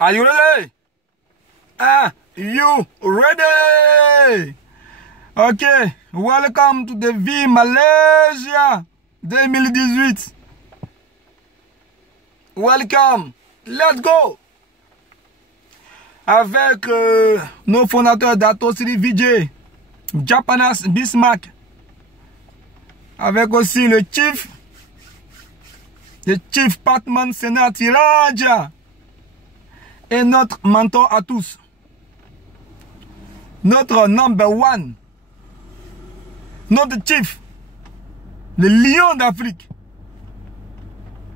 Are you ready? Are you ready? Okay, welcome to the V Malaysia 2018. Welcome, let's go. Avec nos fondateurs d'Atosiri Vijay, Japanas Bismarck, avec aussi le Chief Patman Senati Raja et notre mentor à tous, notre number one, notre Chief, le lion d'Afrique,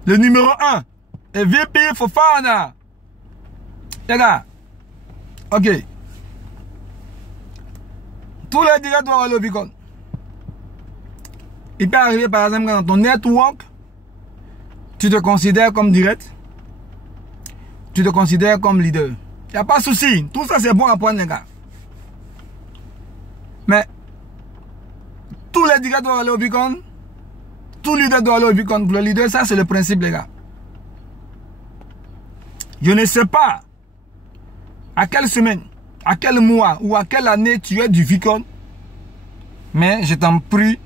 le numéro 1, et VP Fofana. Les gars, ok. Tous les directs doivent aller au Vicon. Il peut arriver par exemple dans ton network, tu te considères comme direct, tu te considères comme leader. Il n'y a pas de souci. Tout ça c'est bon à prendre les gars. Mais tous les directs doivent aller au Vicon. Tout leader doit aller au Vicon. Pour le leader, ça c'est le principe les gars. Je ne sais pas à quelle semaine, à quel mois ou à quelle année tu es du Vicon. Mais je t'en prie,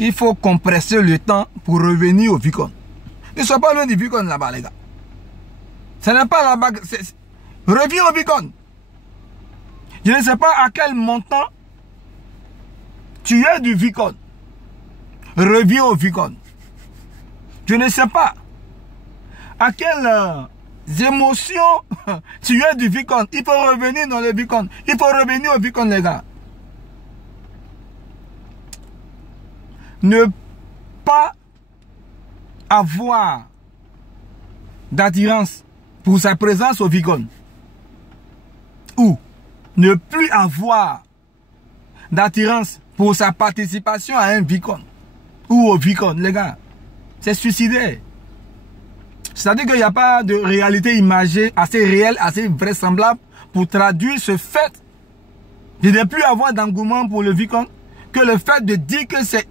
il faut compresser le temps pour revenir au Vicon. Ne sois pas loin du Vicon là-bas les gars. Ce n'est pas là-bas. Reviens au Vicon. Je ne sais pas à quel montant tu es du Vicon. Reviens au Vicon. Je ne sais pas à quelles émotions tu es du Vicon. Il faut revenir dans le Vicon. Il faut revenir au Vicon les gars. Ne pas avoir d'attirance pour sa présence au Vicon. Ou ne plus avoir d'attirance pour sa participation à un Vicon. Ou au Vicon, les gars. C'est suicidaire. C'est-à-dire qu'il n'y a pas de réalité imagée assez réelle, assez vraisemblable pour traduire ce fait de ne plus avoir d'engouement pour le Vicon que le fait de dire que c'est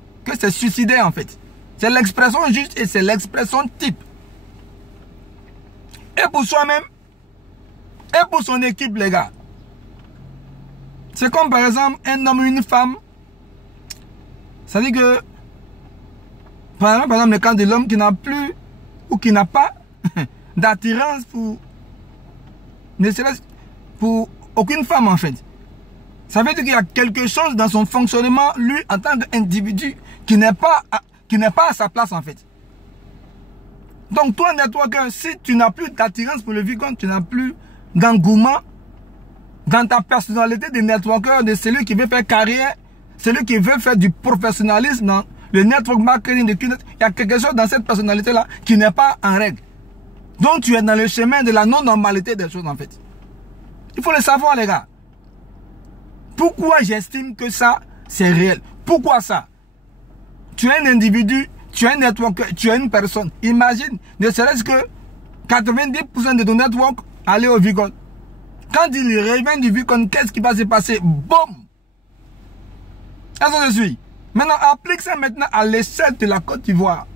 suicidaire en fait. C'est l'expression juste et c'est l'expression type. Et pour soi-même, et pour son équipe les gars. C'est comme par exemple un homme ou une femme. C'est-à-dire que, par exemple le cas de l'homme qui n'a plus ou qui n'a pas d'attirance pour, ne serait-ce pour aucune femme en fait. Ça veut dire qu'il y a quelque chose dans son fonctionnement, lui, en tant qu'individu, qui n'est pas à sa place en fait. Donc toi, networker, si tu n'as plus d'attirance pour le Vicon, tu n'as plus d'engouement dans ta personnalité de networker, de celui qui veut faire carrière, celui qui veut faire du professionnalisme dans le network marketing de Q-Net, il y a quelque chose dans cette personnalité-là qui n'est pas en règle. Donc tu es dans le chemin de la non-normalité des choses en fait. Il faut le savoir les gars. Pourquoi j'estime que ça, c'est réel? Pourquoi ça? Tu es un individu, tu es un networker, tu es une personne. Imagine, ne serait-ce que 90% de ton network aller au Vicon. Quand il revient du Vicon, qu'est-ce qui va se passer? Boum! Est-ce que je suis? Maintenant, applique ça maintenant à l'échelle de la Côte d'Ivoire.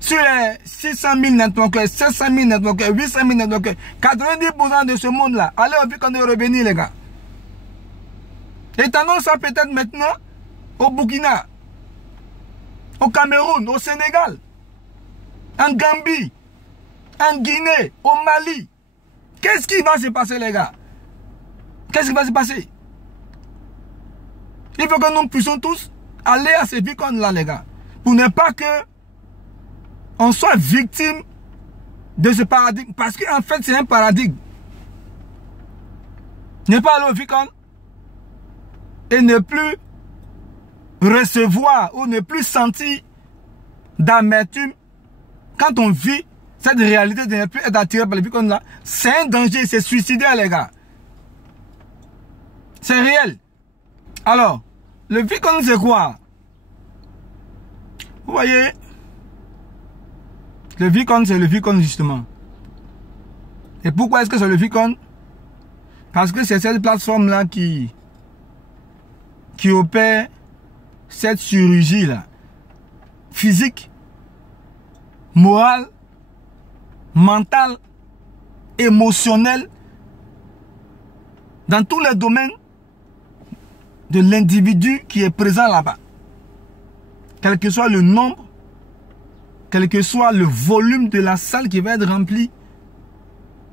Sur les 600 000 networkers, 700 000 networkers, 800 000 networkers, 90% de ce monde-là, allez au Vicon et revenir les gars. Étendons ça peut-être maintenant au Burkina, au Cameroun, au Sénégal, en Gambie, en Guinée, au Mali. Qu'est-ce qui va se passer les gars? Qu'est-ce qui va se passer? Il faut que nous puissions tous aller à ces Vicons là les gars. Pour ne pas que on soit victime de ce paradigme. Parce qu'en fait c'est un paradigme. Ne pas aller au Vicon et ne plus recevoir ou ne plus sentir d'amertume quand on vit cette réalité de ne plus être attiré par le Vicon là. C'est un danger, c'est suicidaire les gars. C'est réel. Alors, le Vicon c'est quoi? Vous voyez, le Vicon c'est le Vicon justement. Et pourquoi est-ce que c'est le Vicon? Parce que c'est cette plateforme là qui opère cette chirurgie là, physique, morale mental, émotionnel, dans tous les domaines de l'individu qui est présent là-bas. Quel que soit le nombre, quel que soit le volume de la salle qui va être remplie,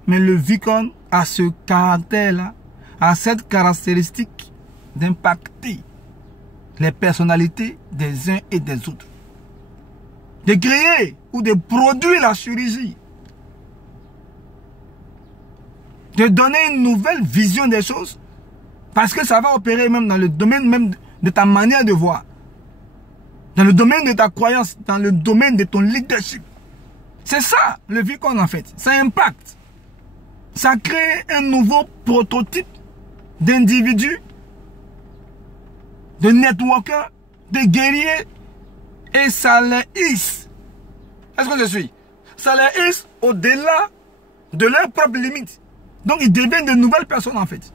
mais le VCON a ce caractère-là, a cette caractéristique d'impacter les personnalités des uns et des autres. De créer ou de produire la chirurgie. De donner une nouvelle vision des choses. Parce que ça va opérer même dans le domaine même de ta manière de voir. Dans le domaine de ta croyance. Dans le domaine de ton leadership. C'est ça le VCON en fait. Ça impacte. Ça crée un nouveau prototype d'individus, de networkers, de guerriers. Et ça les hisse. Est-ce que je suis? Ça les hisse au-delà de leurs propres limites. Donc ils deviennent de nouvelles personnes en fait.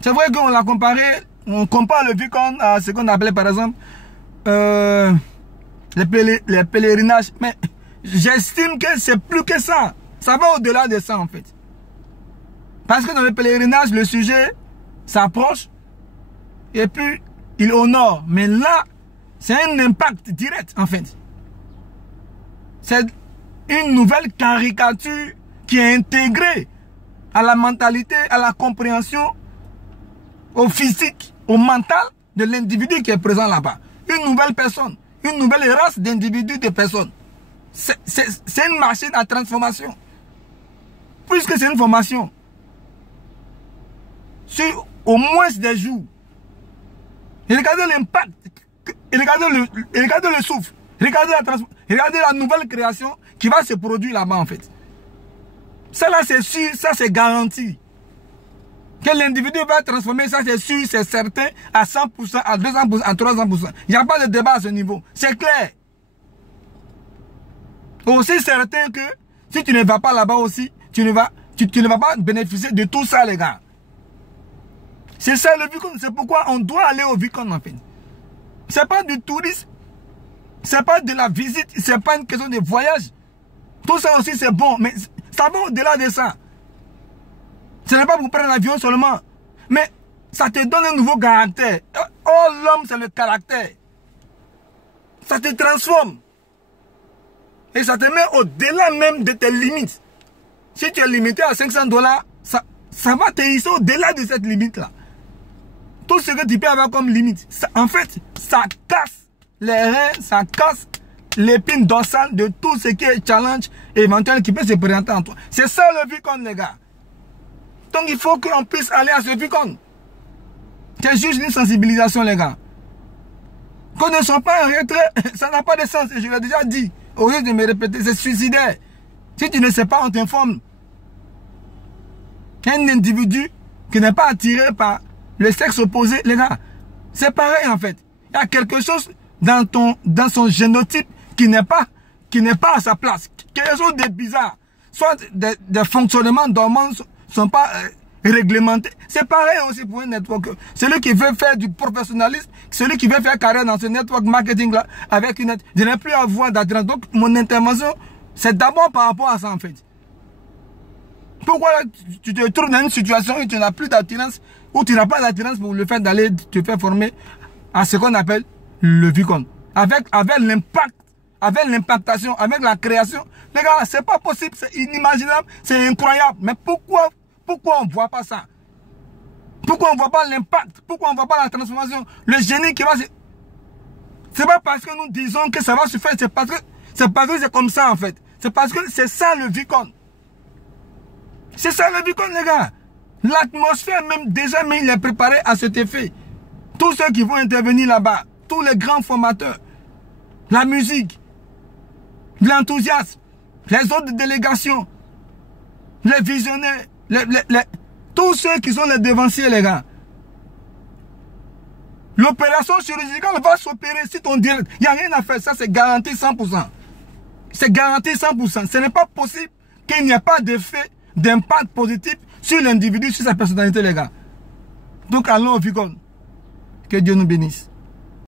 C'est vrai qu'on l'a comparé, on compare le VCON à ce qu'on appelait par exemple les pèlerinages. Mais j'estime que c'est plus que ça. Ça va au-delà de ça en fait. Parce que dans le pèlerinage, le sujet s'approche et puis il honore. Mais là, c'est un impact direct en fait. C'est une nouvelle caricature qui est intégrée à la mentalité, à la compréhension, au physique, au mental de l'individu qui est présent là-bas. Une nouvelle personne, une nouvelle race d'individus, de personnes. C'est une machine à transformation. Puisque c'est une formation, sur au moins des jours, et regardez l'impact, et regardez le souffle, regardez la nouvelle création qui va se produire là-bas en fait. Ça là c'est sûr, ça c'est garanti. Que l'individu va transformer, ça c'est sûr, c'est certain, à 100%, à 200%, à 300%. Il n'y a pas de débat à ce niveau, c'est clair. Aussi certain que si tu ne vas pas là-bas aussi, tu ne vas pas bénéficier de tout ça les gars. C'est ça le VCON, c'est pourquoi on doit aller au VCON en fait. C'est pas du tourisme, c'est pas de la visite, c'est pas une question de voyage. Tout ça aussi c'est bon, mais ça va au-delà de ça. Ce n'est pas pour prendre l'avion seulement, mais ça te donne un nouveau caractère. Oh l'homme c'est le caractère. Ça te transforme. Et ça te met au-delà même de tes limites. Si tu es limité à $500, ça va te hisser au-delà de cette limite-là. Tout ce que tu peux avoir comme limite, ça, en fait, ça casse les reins, ça casse l'épine dorsale de tout ce qui est challenge éventuel qui peut se présenter en toi. C'est ça le VCON, les gars. Donc il faut qu'on puisse aller à ce VCON. C'est juste une sensibilisation, les gars. Qu'on ne soit pas en retrait, ça n'a pas de sens. Je l'ai déjà dit. Au lieu de me répéter, c'est suicidaire. Si tu ne sais pas, on t'informe. Un individu qui n'est pas attiré par le sexe opposé, les gars, c'est pareil en fait. Il y a quelque chose dans son génotype qui n'est pas à sa place. Quelque chose de bizarre. Soit des fonctionnements dormants ne sont pas réglementés. C'est pareil aussi pour un network. Celui qui veut faire du professionnalisme, celui qui veut faire carrière dans ce network marketing là, avec une... Je n'ai plus à voir d'attirance. Donc mon intervention, c'est d'abord par rapport à ça en fait. Pourquoi tu te trouves dans une situation où tu n'as plus d'attirance, où tu n'as pas d'attirance pour le fait d'aller te faire former à ce qu'on appelle le VCON. Avec l'impact, avec l'impactation, avec la création. Les gars, c'est pas possible, c'est inimaginable, c'est incroyable. Mais pourquoi on ne voit pas ça? Pourquoi on ne voit pas l'impact? Pourquoi on ne voit pas la transformation? Le génie qui va se... C'est pas parce que nous disons que ça va se faire, c'est parce que c'est comme ça en fait. C'est parce que c'est ça le VCON. C'est ça le VCON, les gars. L'atmosphère même, déjà, mais il est préparé à cet effet. Tous ceux qui vont intervenir là-bas, tous les grands formateurs, la musique, l'enthousiasme, les autres délégations, les visionnaires, tous ceux qui sont les devanciers, les gars. L'opération chirurgicale va s'opérer si ton direct. Il n'y a rien à faire, ça c'est garanti 100%. C'est garanti 100%. Ce n'est pas possible qu'il n'y ait pas d'effet, d'impact positif sur l'individu, sur sa personnalité, les gars. Donc allons au VCON. Que Dieu nous bénisse.